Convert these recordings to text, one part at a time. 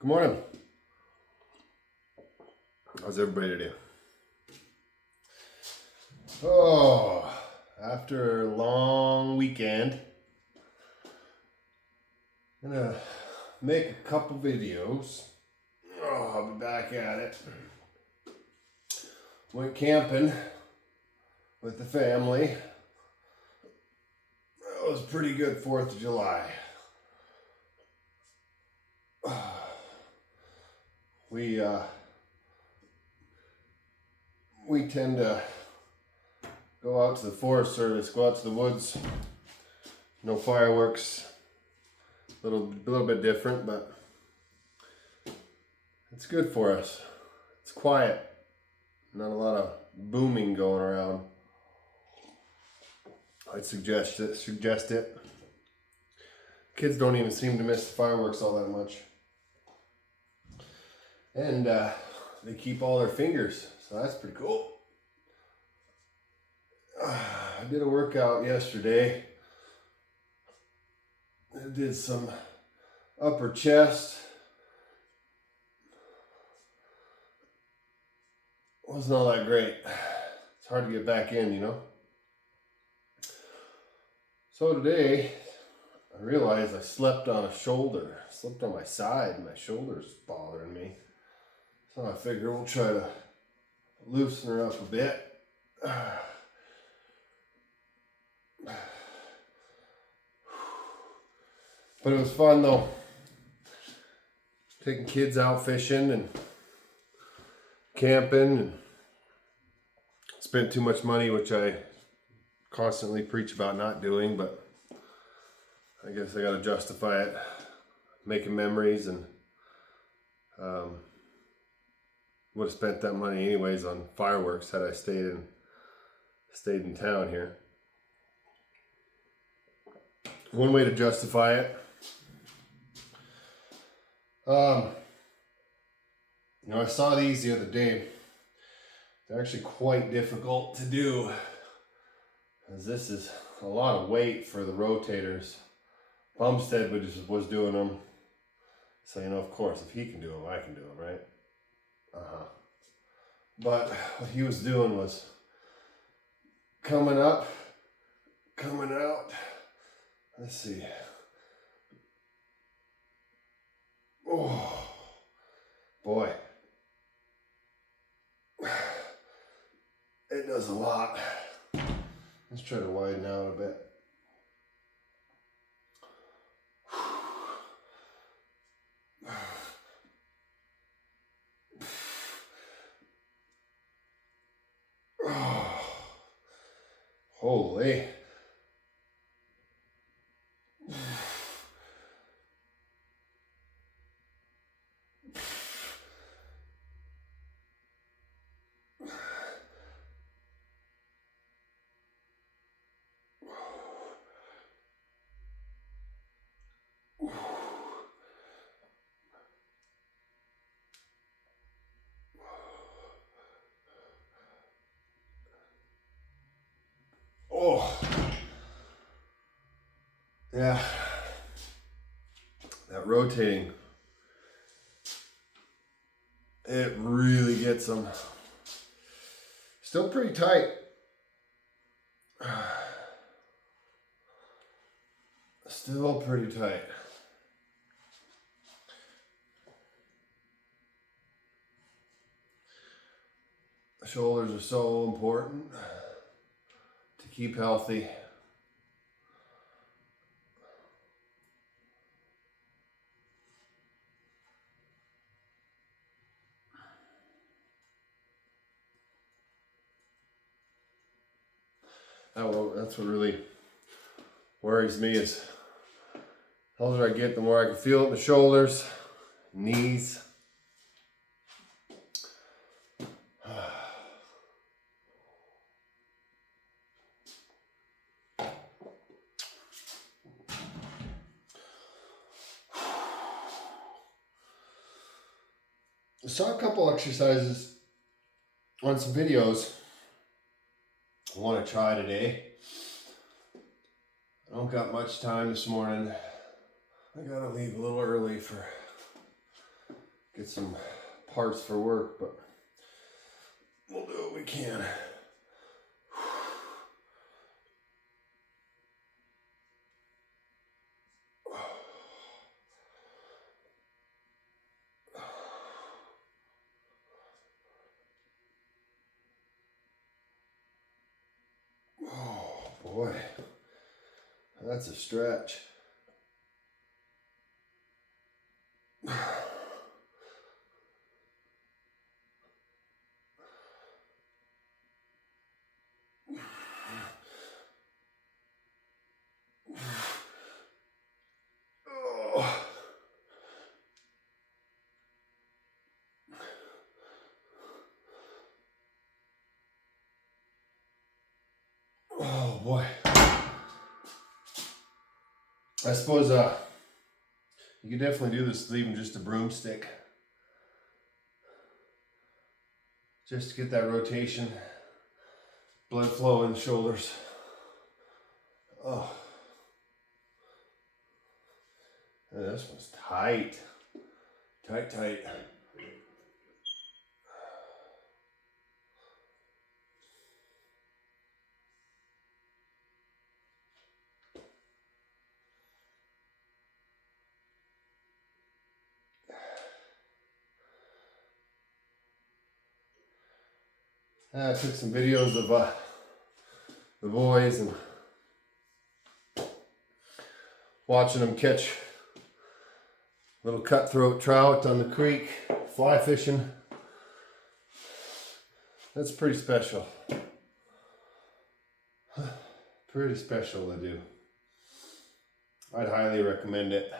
Good morning. How's everybody today? Oh, after a long weekend, I'm gonna make a couple videos. Oh, I'll be back at it. Went camping with the family. It was a pretty good 4th of July. We tend to go out to the Forest Service, go out to the woods. No fireworks. A little bit different, but it's good for us. It's quiet. Not a lot of booming going around. I'd suggest it. Kids don't even seem to miss the fireworks all that much. And they keep all their fingers, so that's pretty cool. I did a workout yesterday. I did some upper chest. Wasn't all that great. It's hard to get back in, you know. So today, I realized I slept on a shoulder. Slept on my side, and my shoulder's bothering me. So I figure we'll try to loosen her up a bit. But it was fun though. Taking kids out fishing and camping, and spent too much money, which I constantly preach about not doing, but I guess I gotta justify it. Making memories, and would have spent that money anyways on fireworks had I stayed in town here. One way to justify it. I saw these the other day. They're actually quite difficult to do, as this is a lot of weight for the rotators. Bumstead was doing them, so of course, if he can do them, I can do them, right? But what he was doing was coming up, coming out. Let's see. Oh, boy. It does a lot. Let's try to widen out a bit. Holy. Oh. Yeah. That rotating, it really gets them. Still pretty tight. Still pretty tight. The shoulders are so important to keep healthy. That's what really worries me, is the older I get, the more I can feel it in the shoulders, knees. I saw a couple exercises on some videos I want to try today. I don't got much time this morning. I gotta leave a little early for get some parts for work, but we'll do what we can. Oh boy, that's a stretch. Oh boy. I suppose you could definitely do this leaving just a broomstick. Just to get that rotation, blood flow in the shoulders. Oh. This one's tight. Tight, tight. I took some videos of the boys and watching them catch little cutthroat trout on the creek, fly fishing. That's pretty special. Pretty special to do. I'd highly recommend it.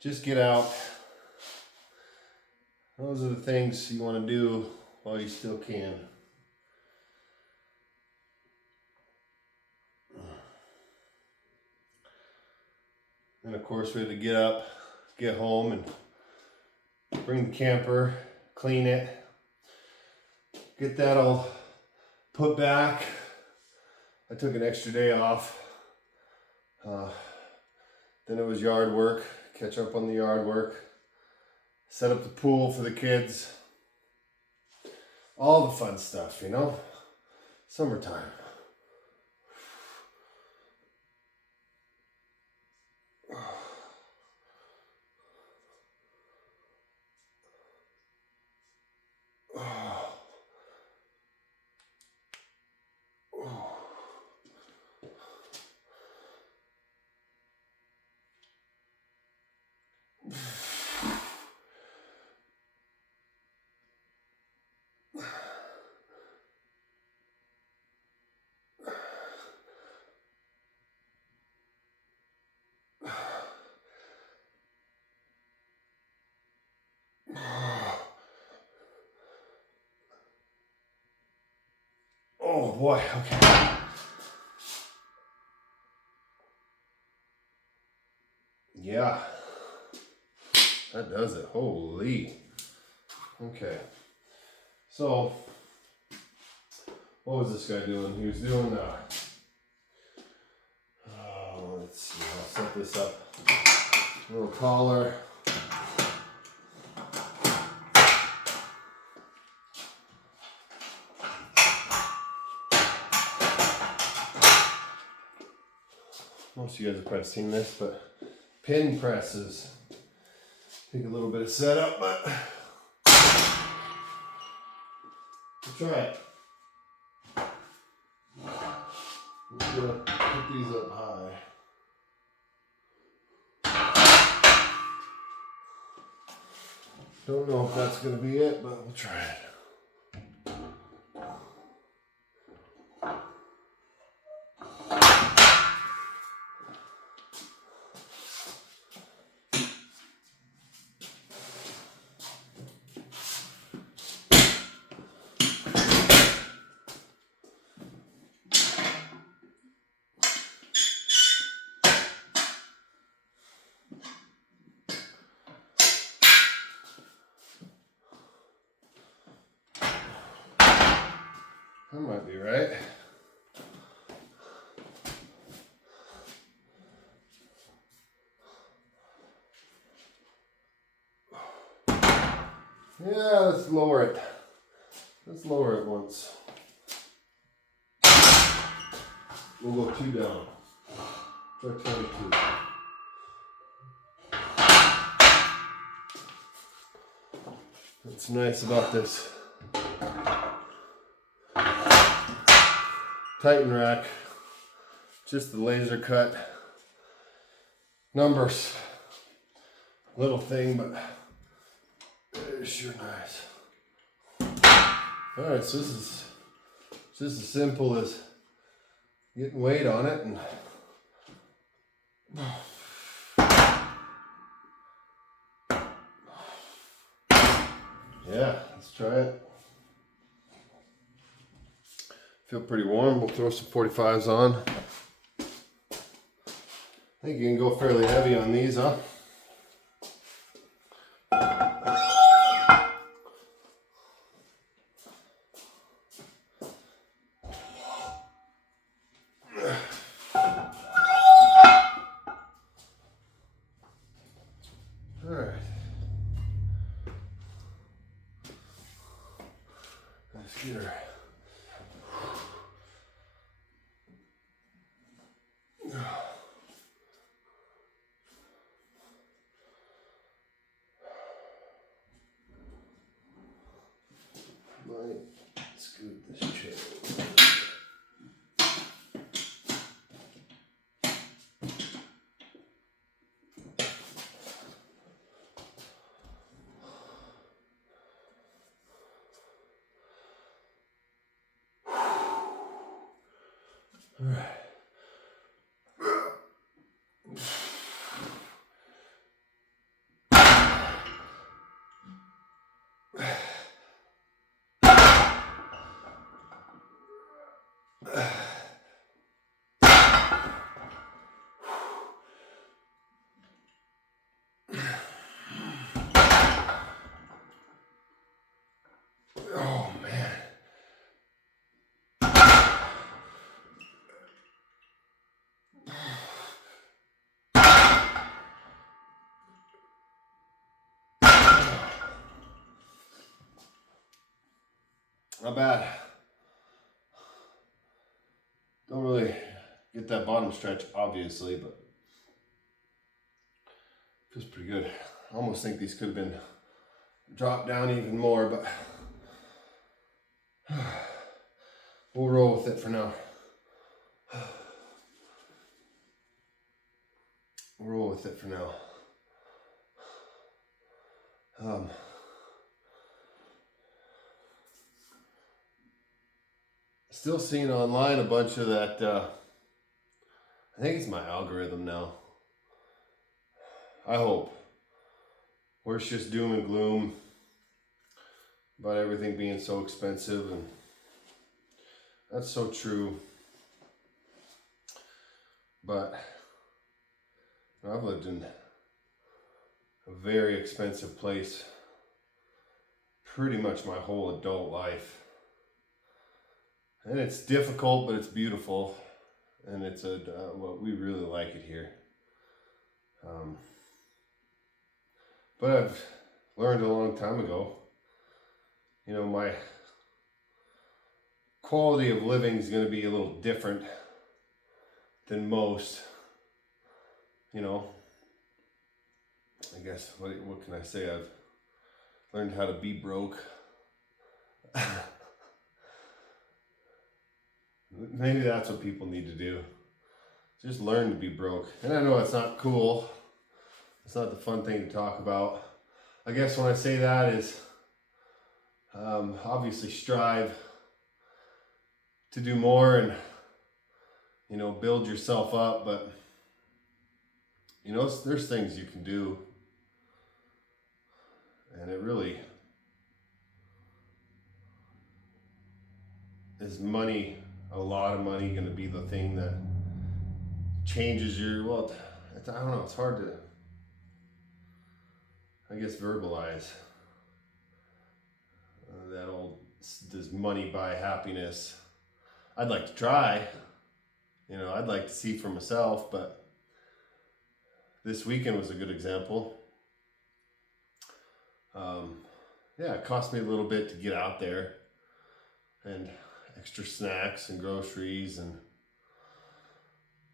Just get out. Those are the things you want to do while you still can. And of course we had to get up, get home, and bring the camper, clean it, get that all put back. I took an extra day off. Then it was yard work, catch up on the yard work, set up the pool for the kids. All the fun stuff, you know? Summertime. Oh boy, okay. Yeah, that does it. Holy. Okay. So, what was this guy doing? He was doing, let's see, I'll set this up a little taller. Most of you guys have probably seen this, but pin presses take a little bit of setup, but we'll try it. I'm gonna put these up high. Don't know if that's gonna be it, but we'll try it. That might be right. Yeah, let's lower it. Let's lower it once. We'll go 2 down. Try 22. What's nice about this Titan rack, just the laser cut numbers. Little thing, but it's sure nice. Alright, so this is just as simple as getting weight on it and yeah, let's try it. Feel pretty warm. We'll throw some 45s on. I think you can go fairly heavy on these, huh? Alright. Let's get her. Might scoot this chair. Alright. Oh man. Not bad. Don't really get that bottom stretch, obviously, but feels pretty good. I almost think these could have been dropped down even more, but we'll roll with it for now. We'll roll with it for now. Still seeing online a bunch of that, I think it's my algorithm now. I hope. Where it's just doom and gloom about everything being so expensive, and that's so true. But I've lived in a very expensive place pretty much my whole adult life. And it's difficult, but it's beautiful. And it's well, we really like it here. But I've learned a long time ago, you know, my quality of living is going to be a little different than most. You know, I guess, what can I say? I've learned how to be broke. Maybe that's what people need to do. Just learn to be broke. And I know it's not cool. It's not the fun thing to talk about. I guess when I say that is, obviously strive to do more and, you know, build yourself up. But, you know, there's things you can do. And it really is money, a lot of money, going to be the thing that changes your, well, I don't know, it's hard to, I guess, verbalize that old, does money buy happiness? I'd like to try, you know, I'd like to see for myself, but this weekend was a good example. yeah, it cost me a little bit to get out there, and extra snacks and groceries and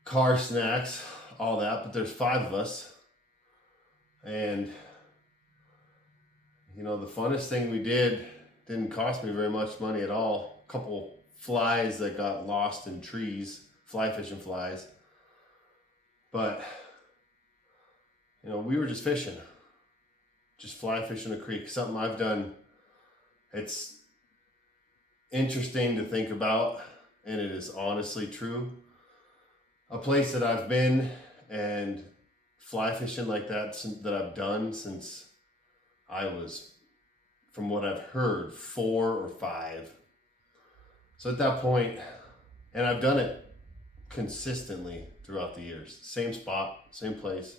car snacks, all that. But there's 5 of us, and you know, the funnest thing we did didn't cost me very much money at all. A couple flies that got lost in trees, fly fishing flies. But, you know, we were just fishing, just fly fishing a creek, something I've done. It's interesting to think about, and it is honestly true. A place that I've been and fly fishing like that I've done since I was, from what I've heard, 4 or 5. So at that point, and I've done it consistently throughout the years. Same spot, same place.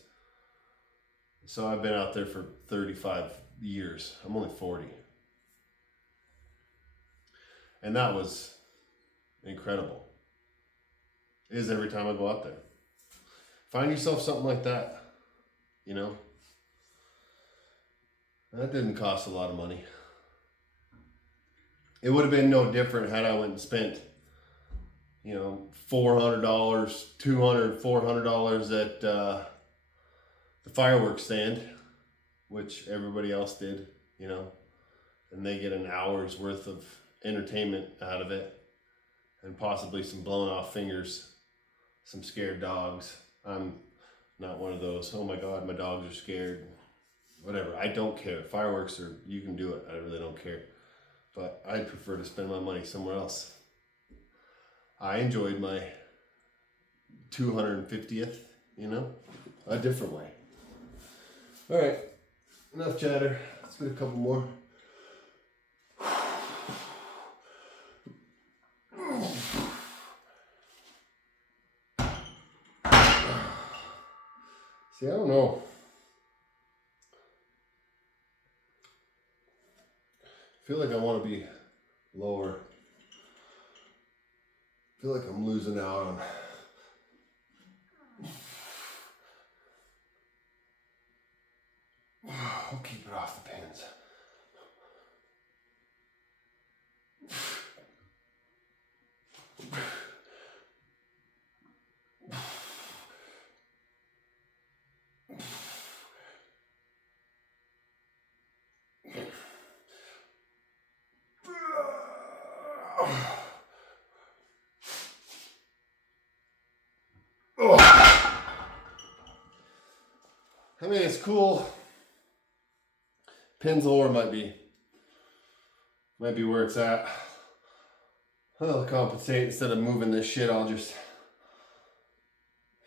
So I've been out there for 35 years. I'm only 40. And that was incredible. It is every time I go out there. Find yourself something like that, you know? That didn't cost a lot of money. It would have been no different had I went and spent, you know, $400, $200, $400 at the fireworks stand, which everybody else did, you know, and they get an hour's worth of entertainment out of it, and possibly some blown off fingers, some scared dogs. I'm not one of those, oh my God, my dogs are scared. Whatever, I don't care. Fireworks are, you can do it. I really don't care. But I'd prefer to spend my money somewhere else. I enjoyed my 250th, you know, a different way. All right, enough chatter. Let's get a couple more. See, I don't know. I feel like I want to be lower. I feel like I'm losing out on. I'll keep it off the pins. I mean, it's cool. Pins lower might be where it's at. I'll compensate. Instead of moving this shit, I'll just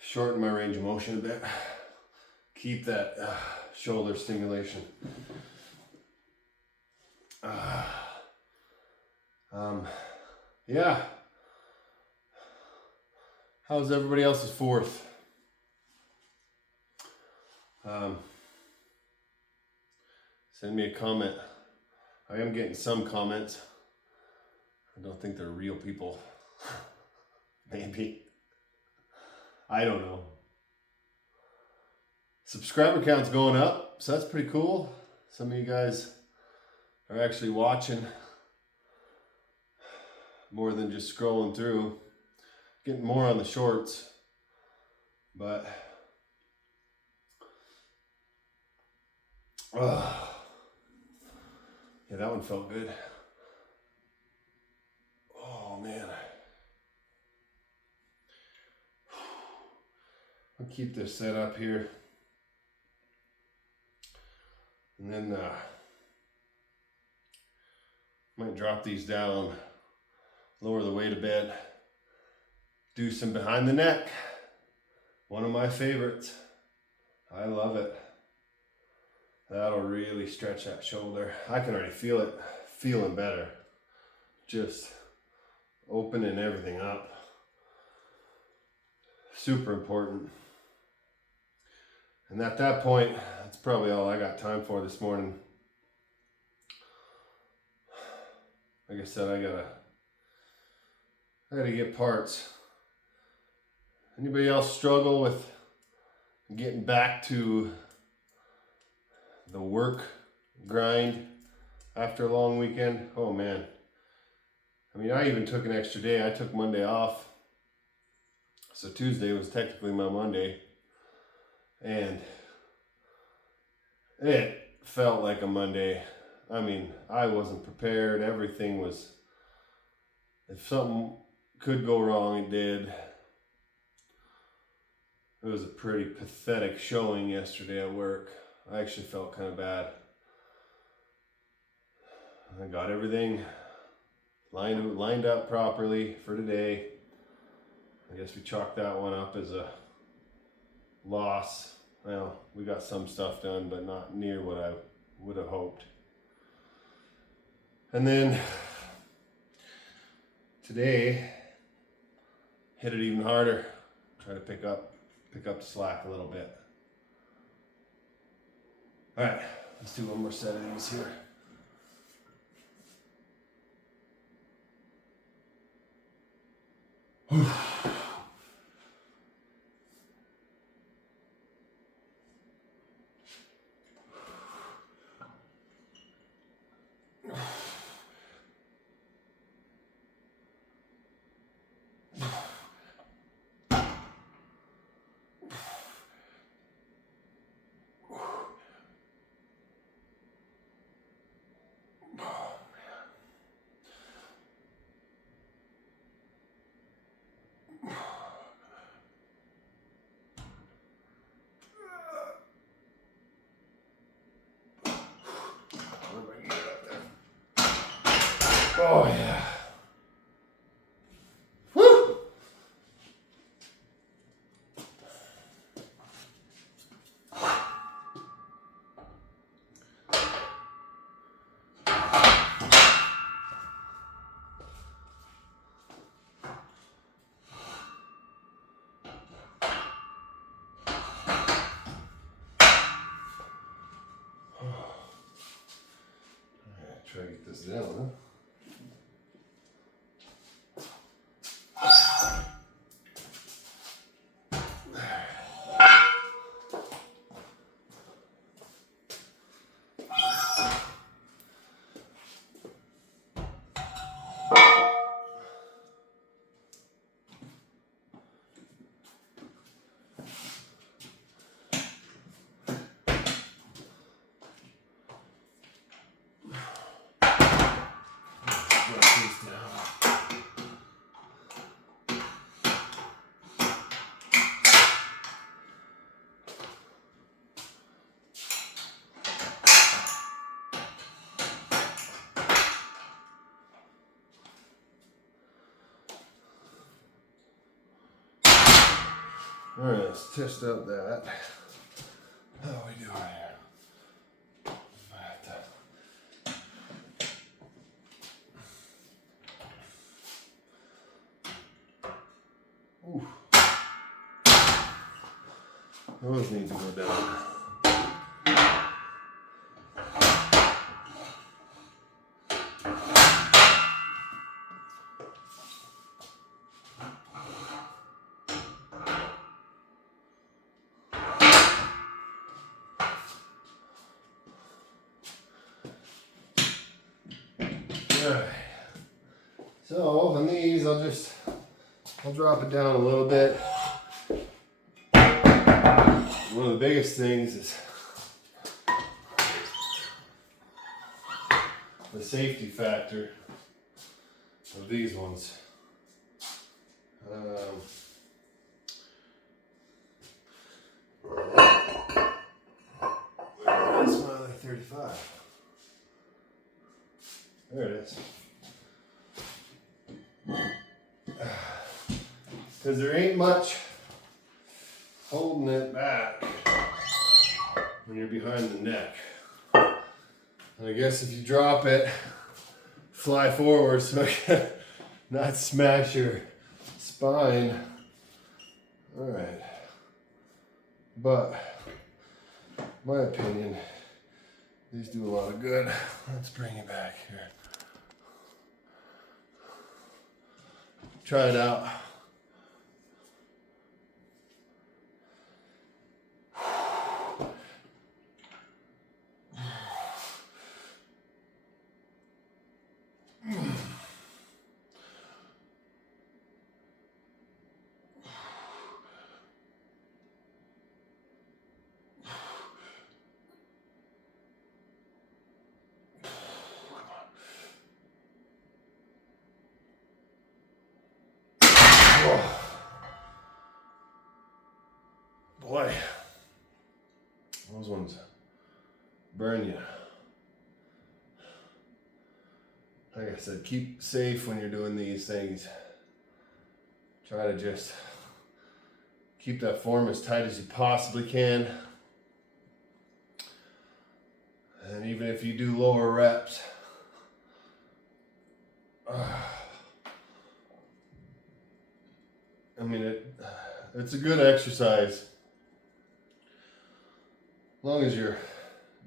shorten my range of motion a bit. Keep that shoulder stimulation. Yeah. How's everybody else's 4th? Send me a comment. I am getting some comments. I don't think they're real people. Maybe. I don't know. Subscriber count's going up, so that's pretty cool. Some of you guys are actually watching more than just scrolling through. Getting more on the shorts, but yeah, that one felt good. Oh man. I'll keep this set up here. And then might drop these down, lower the weight a bit, do some behind the neck. One of my favorites. I love it. That'll really stretch that shoulder. I can already feel it feeling better. Just opening everything up. Super important. And at that point, that's probably all I got time for this morning. Like I said, I gotta get parts. Anybody else struggle with getting back to the work grind after a long weekend. Oh man. I mean, I even took an extra day. I took Monday off. So Tuesday was technically my Monday. And it felt like a Monday. I mean, I wasn't prepared. Everything was, if something could go wrong, it did. It was a pretty pathetic showing yesterday at work. I actually felt kind of bad. I got everything lined up properly for today. I guess we chalked that one up as a loss. Well, we got some stuff done, but not near what I would have hoped. And then today, hit it even harder. Try to pick up the slack a little bit. All right, let's do one more set of these here. Oh yeah. Woo! Try to get this down, huh? All right, let's test out that. How are we doing here? Ooh. Those need to go down. Alright. So on these, I'll drop it down a little bit. One of the biggest things is the safety factor of these ones. Where's my other 35? There it is. Because there ain't much holding it back when you're behind the neck. And I guess if you drop it, fly forward so I can not smash your spine. All right. But, my opinion, these do a lot of good. Let's bring it back here. Try it out. Oh, boy, those ones burn you. Like I said, keep safe when you're doing these things. Try to just keep that form as tight as you possibly can. And even if you do lower reps, I mean, it's a good exercise. As long as you're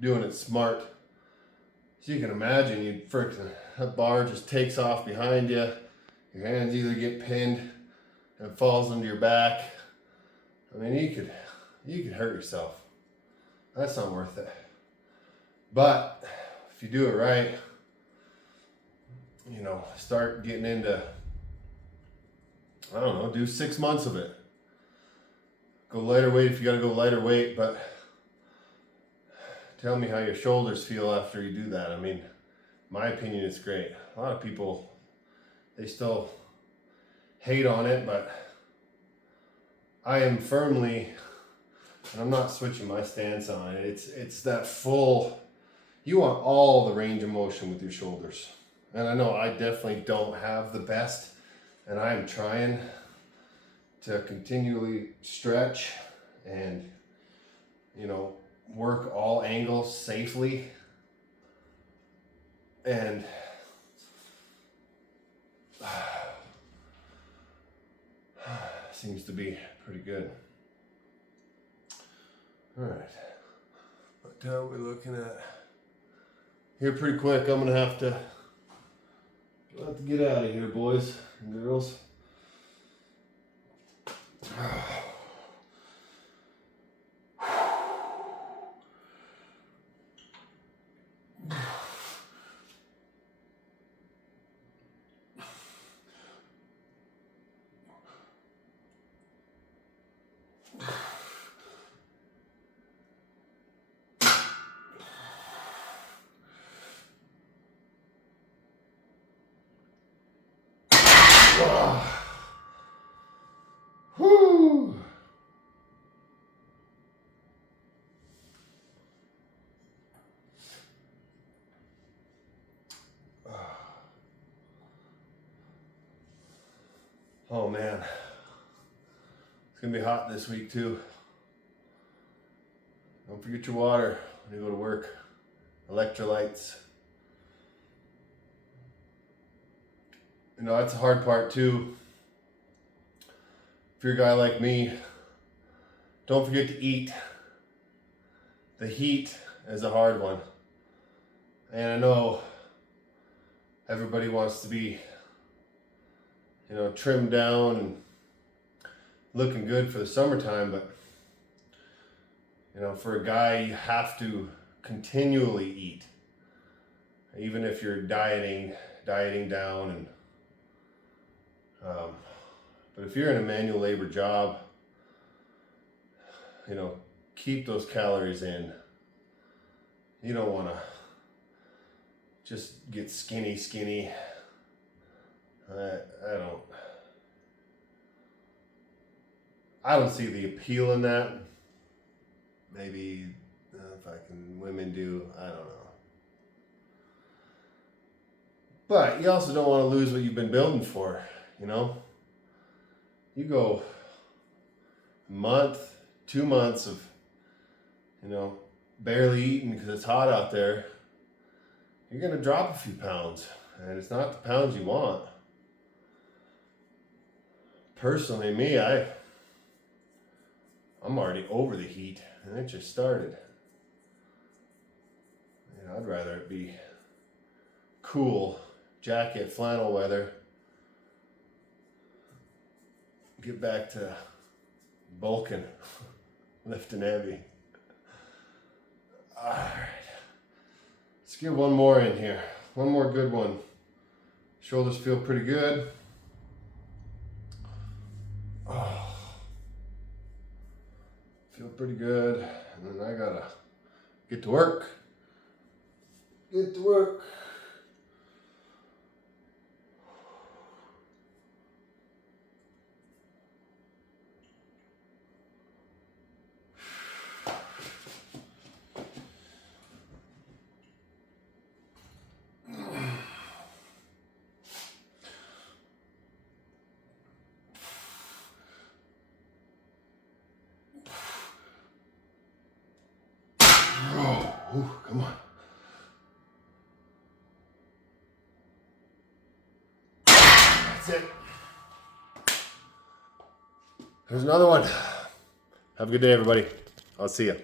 doing it smart. So you can imagine, that bar just takes off behind you. Your hands either get pinned and it falls into your back. I mean, you could hurt yourself. That's not worth it. But if you do it right, start getting into, I don't know, do 6 months of it. Go lighter weight if you gotta go lighter weight, but tell me how your shoulders feel after you do that. I mean, my opinion is great. A lot of people, they still hate on it, but I am firmly, and I'm not switching my stance on it. It's that full, you want all the range of motion with your shoulders. And I know I definitely don't have the best, and I'm trying to continually stretch and, work all angles safely. And seems to be pretty good. All right, what time are we looking at? Here pretty quick. I'm gonna have to get out of here, boys and girls. Whew. Oh man, it's gonna be hot this week too. Don't forget your water when you go to work. Electrolytes. That's the hard part too. If you're a guy like me, don't forget to eat. The heat is a hard one. And I know everybody wants to be, trimmed down and looking good for the summertime, but for a guy, you have to continually eat. Even if you're dieting down, and but if you're in a manual labor job, keep those calories in. You don't want to just get skinny. I don't see the appeal in that. Maybe women do, I don't know. But you also don't want to lose what you've been building for, You go a month, 2 months of, barely eating because it's hot out there, you're going to drop a few pounds. And it's not the pounds you want. Personally, me, I'm already over the heat, and it just started. I'd rather it be cool, jacket, flannel weather. Get back to bulking, lifting heavy. All right. Let's get one more in here. One more good one. Shoulders feel pretty good. Oh. Feel pretty good. And then I gotta get to work. Ooh, come on. That's it. There's another one. Have a good day, everybody. I'll see you.